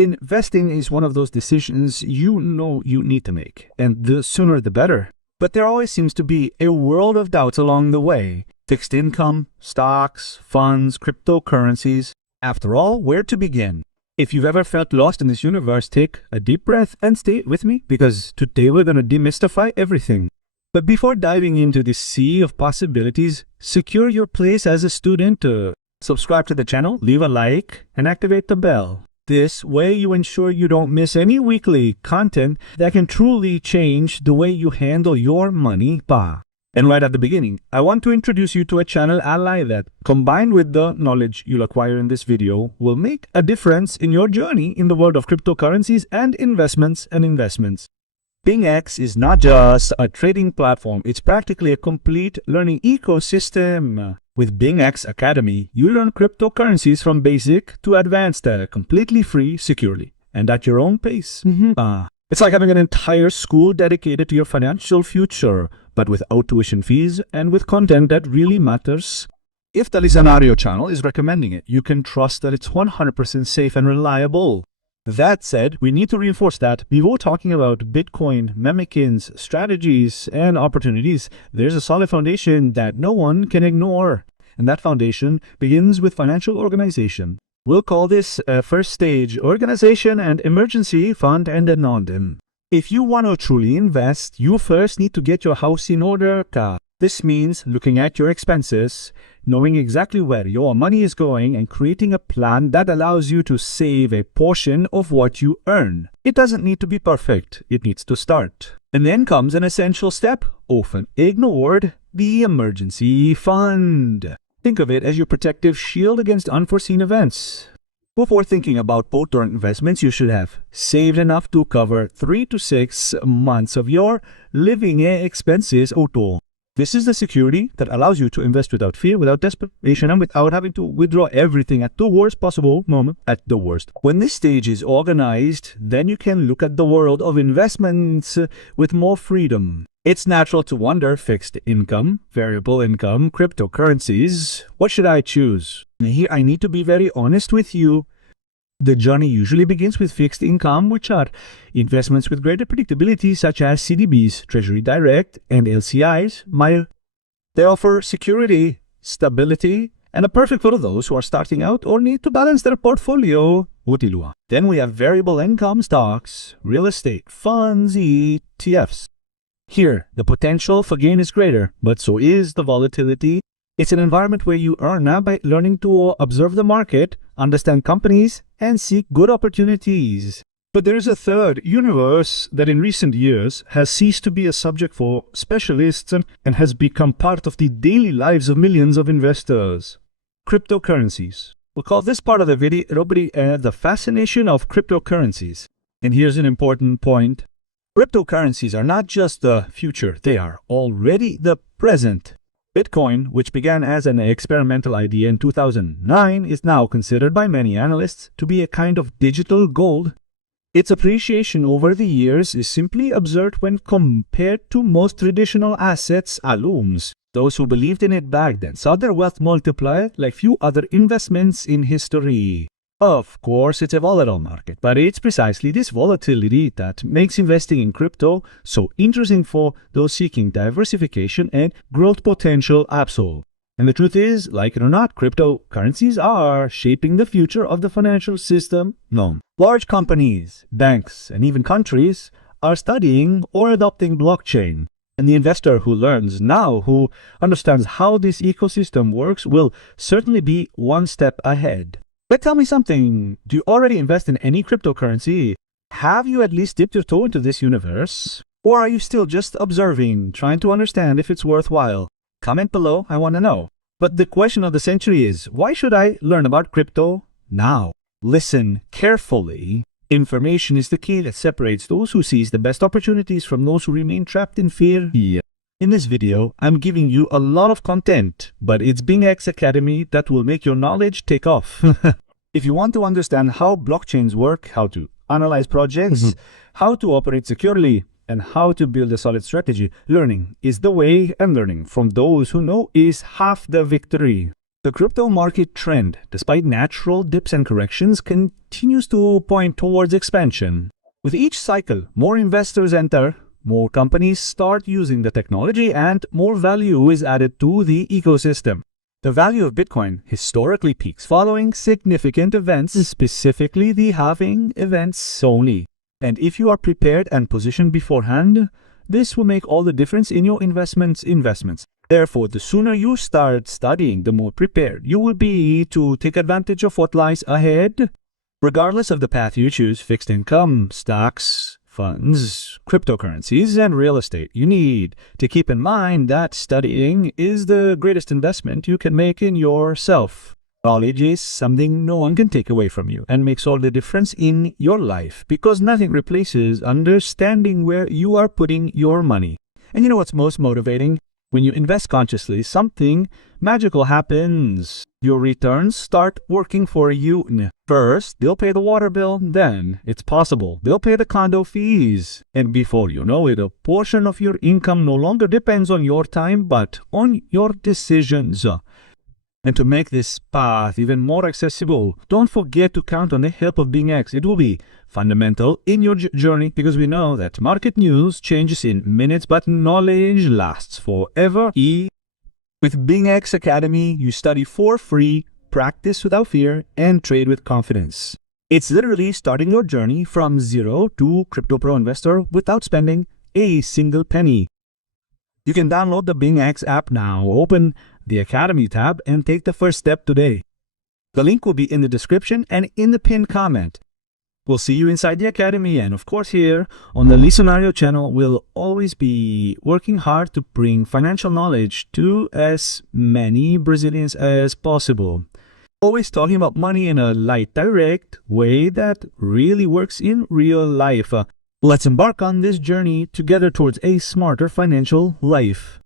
Investing is one of those decisions you know you need to make, and the sooner the better. But there always seems to be a world of doubts along the way. Fixed income, stocks, funds, cryptocurrencies. After all, where to begin? If you've ever felt lost in this universe, take a deep breath and stay with me, because today we're going to demystify everything. But before diving into this sea of possibilities, secure your place as a student. Subscribe to the channel, leave a like, and activate the bell. This way you ensure you don't miss any weekly content that can truly change the way you handle your money. And right at the beginning, I want to introduce you to a channel ally that, combined with the knowledge you'll acquire in this video, will make a difference in your journey in the world of cryptocurrencies and investments. BingX is not just a trading platform, it's practically a complete learning ecosystem. With BingX Academy, you learn cryptocurrencies from basic to advanced, completely free, securely, and at your own pace. It's like having an entire school dedicated to your financial future, but without tuition fees and with content that really matters. If the Listenario channel is recommending it, you can trust that it's 100% safe and reliable. That said, we need to reinforce that before talking about Bitcoin, memikins, strategies, and opportunities, there's a solid foundation that no one can ignore. And that foundation begins with financial organization. We'll call this first stage organization and emergency fund and a non-dim. If you want to truly invest, you first need to get your house in order. This means looking at your expenses, knowing exactly where your money is going, and creating a plan that allows you to save a portion of what you earn. It doesn't need to be perfect, it needs to start. And then comes an essential step, often ignored, the emergency fund. Think of it as your protective shield against unforeseen events. Before thinking about both or investments, you should have saved enough to cover 3 to 6 months of your living expenses. This is the security that allows you to invest without fear, without desperation, and without having to withdraw everything at the worst possible moment. When this stage is organized, then you can look at the world of investments with more freedom. It's natural to wonder, fixed income, variable income, cryptocurrencies. What should I choose? Here I need to be very honest with you. The journey usually begins with fixed income, which are investments with greater predictability such as CDBs, Treasury Direct, and LCIs. They offer security, stability, and are perfect for those who are starting out or need to balance their portfolio. Then we have variable income stocks, real estate, funds, ETFs. Here, the potential for gain is greater, but so is the volatility. It's an environment where you earn by learning to observe the market, understand companies, and seek good opportunities. But there is a third universe that in recent years has ceased to be a subject for specialists and has become part of the daily lives of millions of investors. Cryptocurrencies. We'll call this part of the video the fascination of cryptocurrencies. And here's an important point. Cryptocurrencies are not just the future, they are already the present. Bitcoin, which began as an experimental idea in 2009, is now considered by many analysts to be a kind of digital gold. Its appreciation over the years is simply absurd when compared to most traditional assets. Those who believed in it back then saw their wealth multiply like few other investments in history. Of course, it's a volatile market, but it's precisely this volatility that makes investing in crypto so interesting for those seeking diversification and growth potential. And the truth is, like it or not, cryptocurrencies are shaping the future of the financial system. Large companies, banks, and even countries are studying or adopting blockchain. And the investor who learns now, who understands how this ecosystem works, will certainly be one step ahead. But tell me something, do you already invest in any cryptocurrency? Have you at least dipped your toe into this universe? Or are you still just observing, trying to understand if it's worthwhile? Comment below, I want to know. But the question of the century is, why should I learn about crypto now? Listen carefully. Information is the key that separates those who seize the best opportunities from those who remain trapped in fear. In this video, I'm giving you a lot of content, but it's BingX Academy that will make your knowledge take off. If you want to understand how blockchains work, how to analyze projects, how to operate securely, and how to build a solid strategy, learning is the way, and learning from those who know is half the victory. The crypto market trend, despite natural dips and corrections, continues to point towards expansion. With each cycle, more investors enter, more companies start using the technology, and more value is added to the ecosystem. The value of Bitcoin historically peaks following significant events, specifically the halving events only. And if you are prepared and positioned beforehand, this will make all the difference in your investments. Therefore, the sooner you start studying, the more prepared you will be to take advantage of what lies ahead. Regardless of the path you choose, fixed income, stocks, funds, cryptocurrencies, and real estate, you need to keep in mind that studying is the greatest investment you can make in yourself. Knowledge is something no one can take away from you and makes all the difference in your life because nothing replaces understanding where you are putting your money. And you know what's most motivating? When you invest consciously, something magical happens. Your returns start working for you. First, they'll pay the water bill. Then, it's possible, they'll pay the condo fees. And before you know it, a portion of your income no longer depends on your time, but on your decisions. And to make this path even more accessible, don't forget to count on the help of BingX. It will be fundamental in your journey because we know that market news changes in minutes, but knowledge lasts forever. With BingX Academy, you study for free, practice without fear, and trade with confidence. It's literally starting your journey from zero to Crypto Pro Investor without spending a single penny. You can download the BingX app now, open the Academy tab, and take the first step today. The link will be in the description and in the pinned comment. We'll see you inside the Academy, and of course here on the Lisonario channel, we'll always be working hard to bring financial knowledge to as many Brazilians as possible. Always talking about money in a light, direct way that really works in real life. Let's embark on this journey together towards a smarter financial life.